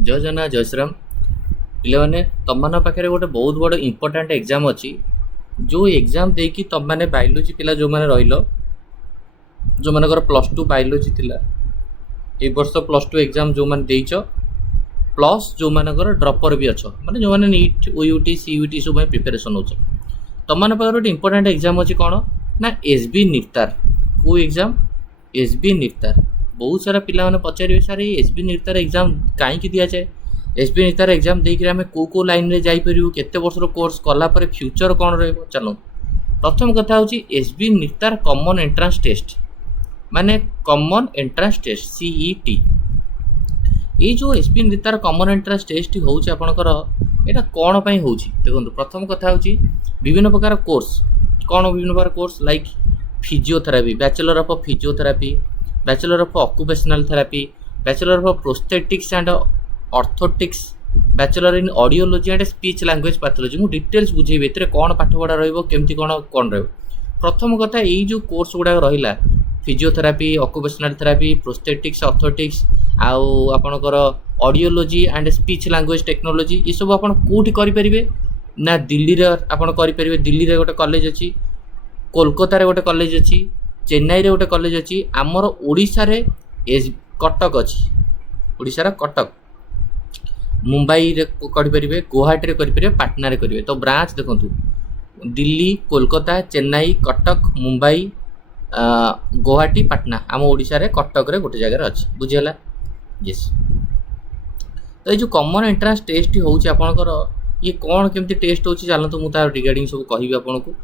जय जगन्नाथ जय श्रीराम पे तुम पाखे गोटे बहुत बड़ इंपोर्टाट एग्जाम अच्छी जो एग्जाम देकी तुम मैंने बायोलोजी पिला जो मैंने रही जो मानकर प्लस टू बायोलोजी थिला ए वर्ष प्लस टू एग्जाम जो मैंने देच प्लस जो मानकर ड्रपर भी अच्छ माने जो मैंने नीट ओयूटी सीयूटी सब प्रिपेरेसन हो तुम मैंने गोटे इंपोर्टाट एग्जाम अच्छी कौन ना एसबी निर्तार को एग्जाम एसबी निर्तार बहुत सारा पिला मैंने पचारे सारे एसबी निर्तार एग्जाम कहीं दि जाए एसबी निर्तार एग्जाम देकर आम कौ लाइन में जापर केते वर्ष कोर्स कलापर फ्यूचर कौन चलो प्रथम कथा हूँ एसबी निर्तार कॉमन एंट्रांस टेस्ट माने कॉमन एंट्रांस टेस्ट सीईटी ये जो एसबी निर्तार कॉमन एंट्रांस टेस्ट होकर यहाँ कौन पर हो देखो प्रथम कथा हूँ विभिन्न प्रकार कोर्स कौन विभिन्न प्रकार course like physiotherapy bachelor of physiotherapy bachelor of occupational therapy bachelor of prosthetics and orthotics bachelor in audiology and speech language pathology मुझे डिटेल्स बुझेबी ए कौन पाठपढ़ा रमती कौन प्रथम कथा ये जो कोर्स गुड़ा रहा physiotherapy occupational therapy prosthetics orthotics आउ आपणकर audiology and speech language technology ये सब आप कौटी करेंगे ना दिल्ली रे आपन करेंगे दिल्ली रे गोटे कॉलेज अच्छी कोलकाता गोटे कॉलेज अच्छी चेन्नई रे गोटे कॉलेज अच्छी आमर ओडिशा रे कटक अच्छी ओडिशा कटक मुंबई रे करेंगे गुवाहाटी रे करेंगे पाटना रे करेंगे तो ब्रांच देखो दिल्ली कोलकाता चेन्नई कटक मुंबई गुवाहाटी पाटना आम ओडिशा रे कटक रे गोटे जगह अच्छी बुझीगला यस तो ये जो कॉमन एंट्रांस टेस्ट होउची आपनकर ये कौन केमती टेस्ट होची चलतु मुझे रिगार्डिंग सब कहि आपन को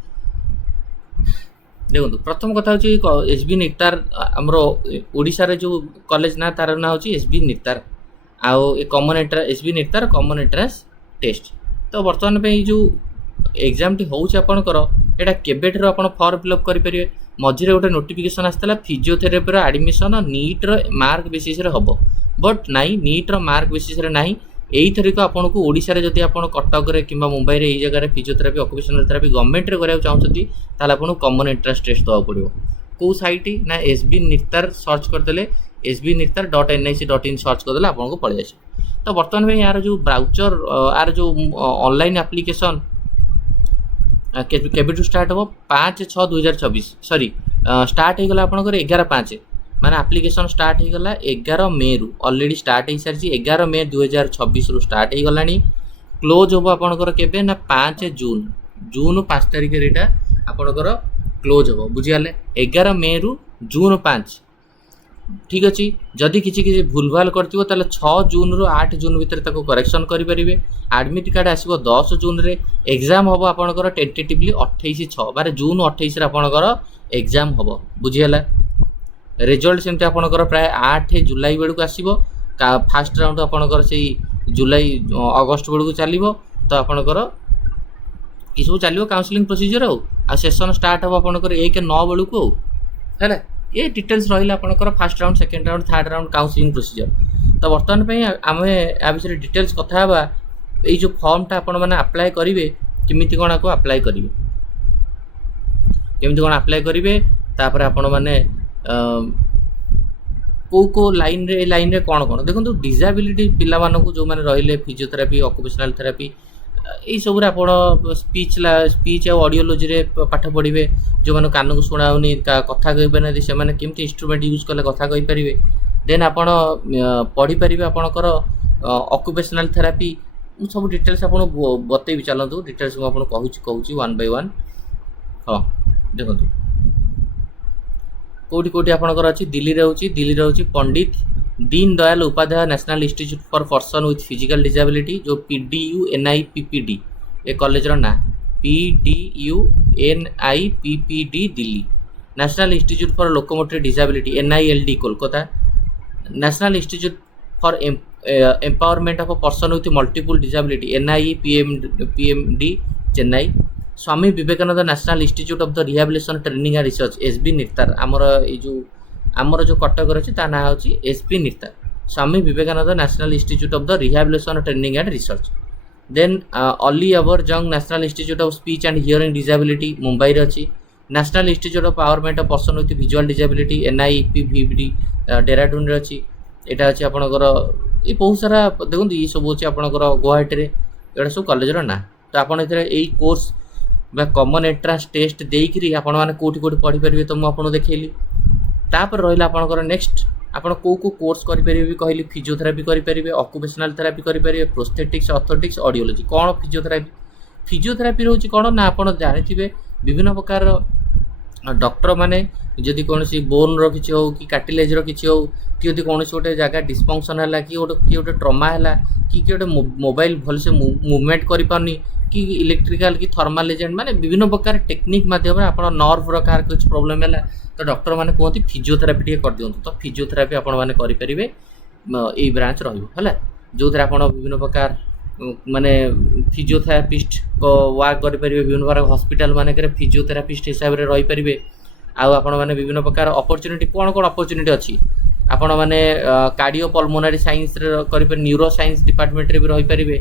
देखो प्रथम कथा हूँ एसबी निर्तार आमर ओडिशा रे जो कॉलेज ना तार ना हूँ एसबी निर्तार आउ ए कॉमन एंट्रांस एसबी निर्तार कॉमन एंट्रांस टेस्ट तो बर्तमान पे जो एग्जाम टी होउची आपनकर एटा केबेठर आपन फॉर्म फिलअप करि परिबे मझिरे गोटे नोटिफिकेशन आसला फिजियोथेरापी एडमिशन नीट रो मार्क बेसिस रे हबो बट नाई नीट रो मार्क बेसिस रे नाही यही थरिक आपन को ओडिशा रे जदि आपन कटक रे किंबा मुंबई रे एई जगह रे फिजियोथेरापी ऑक्युपेशनल थेरापी गवर्नमेंट रे करिया चाहउछथि ताले आपन कॉमन एंट्रांस टेस्ट दवा पड़िबो को साइट ना एसबी निर्तार सर्च करदेले sbnirtar.nic.in सर्च करदेले आपन को पड़ि जाय तो वर्तमान में यार जो ब्राउचर यार जो ऑनलाइन एप्लिकेशन केबेठू स्टार्ट हम 5/6/2024 सॉरी स्टार्ट हो गला आपनकर 11/5 माने एप्लिकेशन स्टार्ट हो गला 11 मे रु ऑलरेडी स्टार्ट हो सारी 11 मे 2026 रु स्टार्ट हो गलानी क्लोज हो आपनकर केबे ना 5 जून जून 5 तारिख रे एटा आपनकर क्लोज हो बुझियाले 11 मे रु जून 5 ठीक अच्छे जदि किसी किसी भूल भाल करथिबो ताले 6 जून रु 8 जून भितर ताको करेक्शन करि परिबे एडमिट कार्ड आसीबो 10 जून रे एग्जाम हबो आपनकर टेंटेटिवली 28/6 बारे जून 28 रे आपनकर एग्जाम हबो बुझियाला रिजल्ट सेमते आपनकर प्राय 8 जुलाई बेलू आसीबो फास्ट राउंड आपनकर से जुलाई अगस्त बेलू चलिबो तो आपनकर ई सब चलिबो काउंसलिंग प्रोसीजर आ सेशन स्टार्ट हबो आपनकर 1/9 बेलू को हैला ये डिटेल्स रहा आपनकर fast round second round third round counselling procedure तो बर्तमान पे आम या विषय डिटेल्स कथा हवा ये जो फॉर्मटा आपण मैंने अप्लाई करेंगे केमिति कौन आपको अप्लाई करेंगे केमिति कौन अप्लाई करेंगे तापर आपण मैंने को लाइन रे कौन कौन देखो डिजाबिलिटी पिला मानक जो मैंने रहिले फिजियोथेरापी ऑक्युपेशनल थेरापी यही सब स्पीच ऑडियोलॉजी रे पाठ पढ़े जो मैंने कान को शुणाऊनी कथा कहीपर ना से केमती इंस्ट्रूमेंट यूज कले कथा कहीपर देन आप पढ़ी पारे आपणकर ऑक्युपेशनल थेरापी सब डिटेल्स आप बतई चलतु डिटेल्स मुझे कहूँ 1 by 1 हाँ देखो कौटी कौटी आपणकर अच्छी दिल्ली रे होची Pandit Deen Dayal Upadhyaya national institute for person with physical disability जो PDUNIPPD ए कॉलेज ना PDUNIPPD Delhi national institute for locomotive disability NILD Kolkata national institute for empowerment of person with multiple disability NIPMD Chennai Swami Vivekananda national institute of the rehabilitation training and research एसबी निर्तार आमर जो कटक अच्छी ता ना हूँ एसबी निर्तार Swami Vivekananda national institute of the rehabilitation training and research then Ali अवर जंग national institute of speech and hearing disability Mumbai रे अच्छी national institute of empowerment of person with visual disability NIPVD Dehradun रे अच्छी यहाँ अच्छी आपणकर ये बहुत सारा देखो ये सब हूँ आपंकर गुवाहाटी एटा सब कॉलेजर ना तो आपड़ ए कोर्स कॉमन एंट्रांस टेस्ट देकरी आपण मैंने कौटी कौटी पढ़ी पारे तो मुझे देखली तापर रहा आपंकर नेक्स्ट आप कोर्स करेंगे भी कहली फिजियोथेरापी करेंगे ऑक्युपेशनल थेरापी करेंगे प्रोस्थेटिक्स ऑर्थोटिक्स ऑडियोलॉजी कौन फिजियोथेरापी रोचे कौन ना आप जानी विभिन्न प्रकार डॉक्टर माने जदि कौन बोन रि हो कि कार्टिलेज किसी हो कि कौन गोटे जगह डिस्फंक्शन है कि गोटे ट्रमा है कि गोटे मोबाइल भलसे मुवमेंट करें कि इलेक्ट्रिकल कि थर्माल एजेंट माने विभिन्न प्रकार टेक्निक माध्यम आप नर्व कार कुछ प्रोब्लेम है तो डॉक्टर मैंने कहते फिजियोथेरापी टे कर दिखाँ तो फिजियोथेरापी आपरेंगे यही ब्रांच रहा जो थे आप विभिन्न प्रकार माने फिजियोथेरापिस्ट को वर्क करेंगे विभिन्न प्रकार हॉस्पिटल मानक फिजियोथेरापिस्ट हिसाब से रही पारे आपने विभिन्न प्रकार अपॉर्चुनिटी कौन कौन अपॉर्चुनिटी अच्छी आपण मैंने कार्डियो पल्मोनारी साइंस करेंगे न्यूरो साइंस डिपार्टमेंट रे भी रही पारे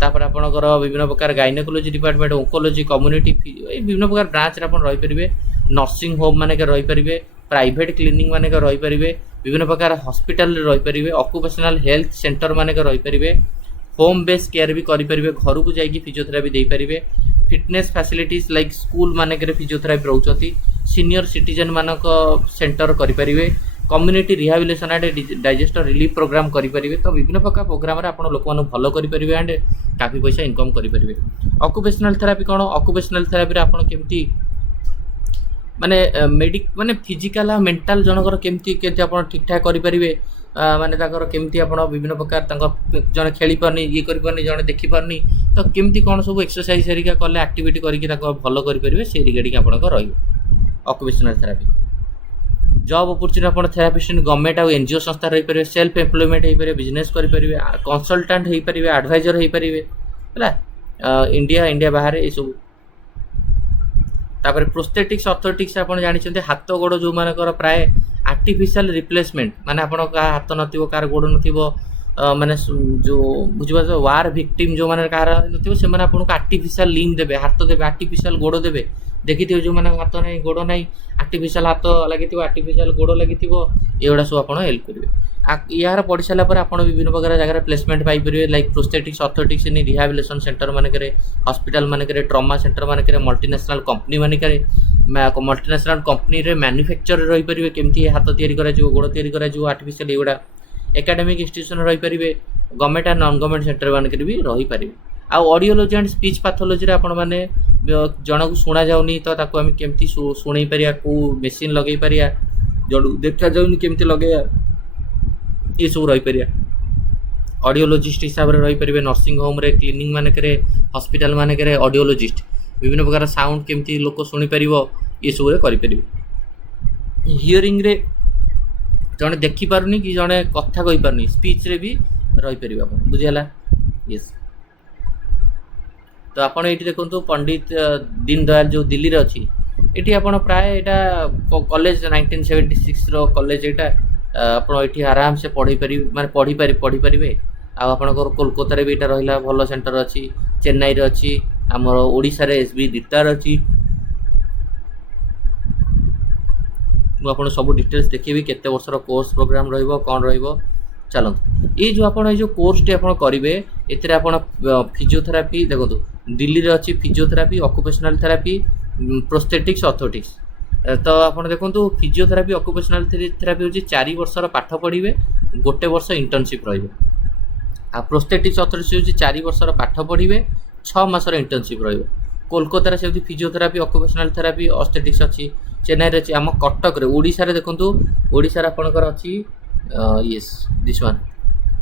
तापर आपणकर विभिन्न प्रकार गाइनेकोलॉजी डिपार्टमेंट ओंकोलॉजी कम्युनिटी विभिन्न प्रकार ब्रांच रे रही पारे नर्सिंग होम मानक रही पारे प्राइवेट क्लिनिक मानक रही पारे विभिन्न प्रकार हॉस्पिटल रही पारे ऑक्युपेशनल हेल्थ सेंटर मानक रही पारे होम बेस केयर भी करेंगे घर को जाकि फिजियोथेरापी दे पारे फिटनेस फैसिलिटीज लाइक स्कूल मानक फिजियोथेरापी रोचती सीनियर सिटीजन मानक सेंटर करेंगे community rehabilitation and disaster relief programme करेंगे तो विभिन्न प्रकार प्रोग्राम आप लोक भल करेंगे एंड काफी पैसा इनकम करेंगे ऑक्युपेशनल थेरापी कौन ऑक्युपेशनल थेरापी आप केमती माने मेडिक माने फिजिकल आ मेंटल जनकर केमती केते आप ठीक ठाक करेंगे माने केमती आप विभिन्न प्रकार जन खेली पारनी ये करें जन देखी पारनी तो केमती कौन सब एक्सरसाइज हेरिका कले एक्टिविटी करके भल करेंगे से रिगार्डिंग आप ऑक्युपेशनल थेरापी जॉब अपॉर्चुनिटी आप थेरापिस्ट गवर्नमेंट और एनजीओ संस्था रही पारे सेल्फ एम्प्लॉयमेंट हो पारे बिजनेस करेंगे कंसल्टेंट हो पारे एडवाइजर हो पारे है इंडिया बाहर ये सब तापर प्रोस्थेटिक्स ऑर्थोटिक्स आप जानते हाथ गोड़ जो मानकर प्राय आर्टिफिशियल रिप्लेसमेंट माने आप हाथ नथिबो कार गोड़ नथिबो माने जो बुझिपार वार विक्टिम जो माने कार नथिबो से माने आपको आर्टिफिशियल लिंग देबे हाथ देबे आर्टिफिशियल गोड़ देबे देखिथिबो जो माने हाथ नहीं गोड़ नहीं आर्टिफिशियल हाथ लगी आर्टिफिशियल गोड़ लगी एगुड़ा सब आप हेल्प करेंगे यार पढ़ी सारा पर आप विभिन्न प्रकार जगह प्लेसमेंट पाइपर like prosthetics orthotics in rehabilitation centre मानक हॉस्पिटल मानक ट्रमा सेंटर मानक मल्टीनेशनल कंपनी मानक मल्टीनेशनल कंपनी रे मैन्युफैक्चर रही पारे केमती हाथ तैयारी करा गोड़ तैयारी करा आर्टिफिशियल एगुड़ा एकेडमिक इंस्टीट्यूशन रही पारे government and non government sector मानक भी रही पारे आ ऑडियोलॉजी एंड स्पीच पैथोलॉजी आपण माने जन को शुणा जाऊनी तो ताको हम केमती शुणई पारिया को मशीन लगे पारिया जड़ देखा जाऊनी केमती लगे ये सब रही पारिया ऑडियोलॉजिस्ट हिसाब से रही पारे नर्सिंग होम रे क्लिनिक मानक हॉस्पिटल मानक ऑडियोलॉजिस्ट विभिन्न प्रकार साउंड केमती लोक शुणी पार ये सब करें हियरिंग रे जड़े देखी पारुनी कि जड़े कथा कही पारुनी स्पीच रे भी रही पारे आप बुझीगला यस तो आपड़ ये देखो पंडित दीनदयाल जो दिल्ली रे अच्छी ये आप प्राय यहाँ कॉलेज 1976 रो कॉलेज यहाँ आप आराम से पढ़ी पारि माने पढ़ी पारे आपणकर कोलकाता भी यहाँ रहा भल सेंटर अच्छी चेन्नई रे अच्छी आमर ओडिशा रे एसबी दीतार अच्छी मुझे सब डिटेल्स देखी केते वर्षर कोर्स प्रोग्राम रहिबो कौन रहिबो चलते ये जो आप कोर्स टी आप करेंगे एथिरे आप फिजियोथेरापी देखो दिल्ली रे अच्छी physiotherapy occupational therapy prosthetics orthotics तो आप देखो फिजियोथेरापी ऑक्युपेशनल थेरापी हूँ 4 वर्षर पाठ पढ़े गोटे वर्ष इंटर्नशिप रही आ प्रोस्थेटिक्स ऑर्थोटिक्स हूँ 4 वर्षर पाठ पढ़े 6 मासर इंटर्नशिप रही कोलकाता से फिजियोथेरापी ऑक्युपेशनल थेरापी ऑस्थेटिक्स अच्छी चेन्नई रे आम कटक ओडिशा रे देखो ओडिशा आपणकर अच्छी yes this one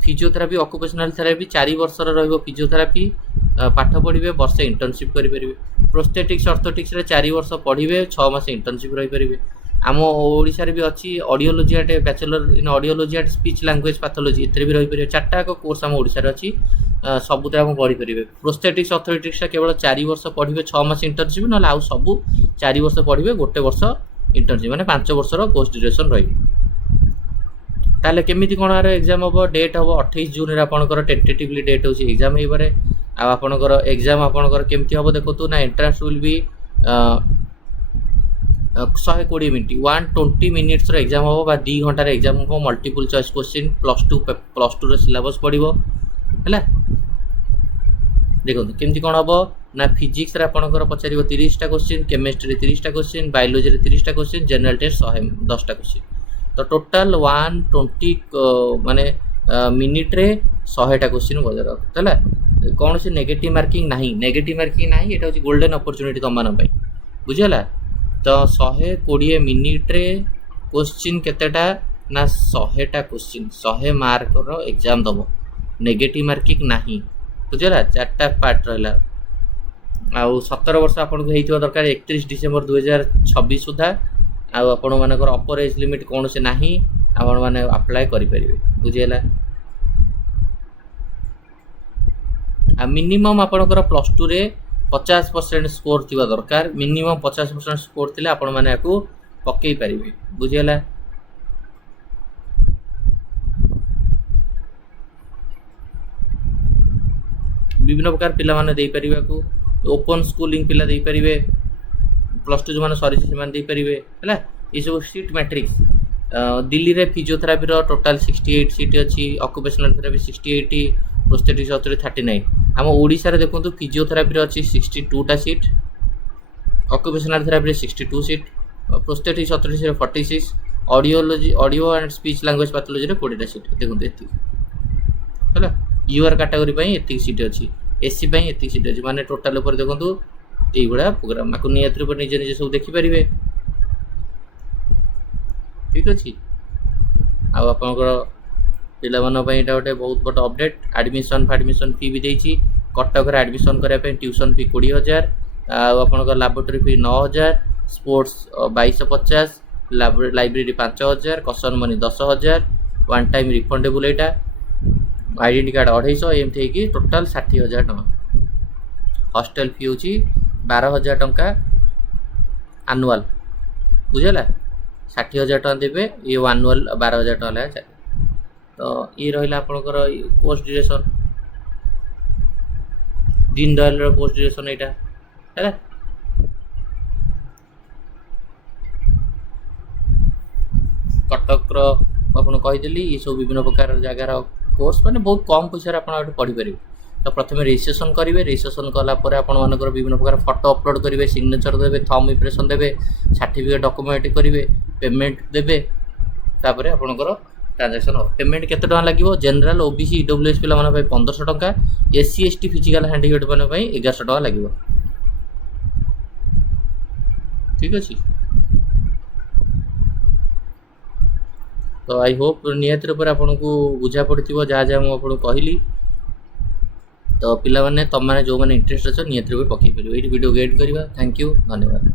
physiotherapy occupational therapy 4 वर्षर रहिबो फिजियोथेरापी पाठ पढ़े वर्षे इंटर्नशिप करेंगे प्रोस्थेटिक्स ऑर्थोटिक्स रे 4 वर्ष पढ़े 6 मास इंटर्नशिप रही पारे आम ओडिशा रे भी अच्छी audiology and bachelor in audiology and speech language pathology एथरे भी रही पारे 4टा कोर्स आम ओडिशा रे अच्छी सबुते आम पढ़ी पारे प्रोस्थेटिक्स ऑर्थोटिक्स केवल 4 वर्ष पढ़े 6 मास इंटर्नशिप ना आउ सब 4 वर्ष पढ़े गोटे वर्ष इंटर्नशिप माने 5 वर्षर कोर्स ड्यूरेशन रही ताले केमिति कोन आर एग्जाम हम डेट हम 28 जून रे आपनकर टेंटेटिवली डेट होची एग्जाम हे बारे आ आपनकर एग्जाम आपनकर केमिति हम देखतो ना entrance will be 120 minute 120 minutes exam हम बा 2 घंटार एग्जाम हम multiple choice question plus two syllabus पड़ो है। देखो केमती कौन हम ना फिजिक्स आपंकर पचार 30टा क्वेश्चन, केमिस्ट्री 30टा क्वेश्चन, बायोलोजी 30टा क्वेश्चन, जनरल टेस्ट 110टा क्वेश्चन। तो टोटाल 120 माने मिनिट रे 100टा क्वेश्चन बजार है। कौन से नेगेटिव मार्किंग ना, नेगेटिव मार्किंग ना, यहाँ हूँ गोल्डन अपॉर्चुनिटी तुम मान बुझीगला। तो 120 मिनिट रे क्वेश्चन केतेटा ना 100टा क्वेश्चन 100 मार्क रो एग्जाम दब, नेगेटिव मार्किंग ना बुझीगला। 4टा पार्ट रहा आउ 17 वर्ष आपको होता दरकार 31 डिसेम्बर 2026 सुधा। आपण मानकर अपर एज लिमिट कौन से ना आपण मैंने अप्लाई करें बुझीगला। मिनिमम आपंकर प्लस टू रे 50% स्कोर थी दरकार, मिनिमम 50% स्कोर थी आपण मैंने पकई पारे बुझीगला। विभिन्न प्रकार पिला माने दे परिबा को ओपन स्कूलिंग पिला दे परिबे, प्लस टू जो माने सरी से दे परिबे हैला। ये सब सीट मैट्रिक्स दिल्ली रे फिजियोथेरापी रो टोटल 68 सीट अच्छी, ऑक्युपेशनल थेरापी 68, प्रोस्थेटिक्स 39। आम ओडिशा रे देखंतु फिजियोथेरापी रो अच्छी 62टा सीट, ऑक्युपेशनल थेरापी रे 62 seat, prosthetics 46, audiology audio and speech language pathology रे 20टा सीट देखंतु एति हैला। यूआर कैटेगरी पई एति सीट अच्छी, एससी पई एति सीट अच्छी, माने टोटल ऊपर देखंतु एई बडा प्रोग्राम माको नियत ऊपर निजे निजे सब देखि परिबे। ठीक अच्छी आ आपनकर पिला मन पई एटा गोटे बहुत बड़ अपडेट। एडमिशन फी भी देछि, कटक रे एडमिशन करिया पई ट्यूशन फी 20000, आ आपनकर लैबोरेटरी फी 9000, स्पोर्ट्स 2250, लाइब्रेरी 5000, कसन मनी 10000, वन टाइम रिफंडेबल एटा, आइडेंटी कार्ड 250, एमती कि टोटाल 60000 टका। हॉस्टल फी होची 12000 टका एनुअल बुझला। 60000 टका देबे, ये एनुअल 12000 टका लगा चले। तो ये रहा आपंकर कोर्स ड्यूरेशन, दिन दयाल कोर्स ड्यूरेशन यहाँ है। कटक आपको कहीदेली ये सब विभिन्न प्रकार जगार कोर्स मैंने बहुत कम पैसा आप पढ़ी पारे। तो प्रथम रजिस्ट्रेशन करेंगे, रजिस्ट्रेशन कलापर आपर विभिन्न प्रकार फोटो अपलोड करेंगे, सिग्नेचर देवे, थंब इंप्रेशन देवे, सर्टिफिकेट डॉक्यूमेंट करेंगे, पेमेंट देवे, तापर आपंकर ट्रांजैक्शन हो। पेमेंट केते टका लागिवो? जनरल ओबीसी ईडब्ल्यूएस पिला माने 1500 टका, एससी एसटी फिजिकल हैंडिकैप्ड माने 1100 टका लागिवो। ठीक अछि। तो आई होप नियत ऊपर आपको बुझा पड़ो जहाँ जहाँ मुझे कहली। तो पिला माने तुम मैंने जो मैंने इंटरेस्ट अच्छे नियत पकई पार। ये वीडियो गेट करवा। थैंक यू, धन्यवाद।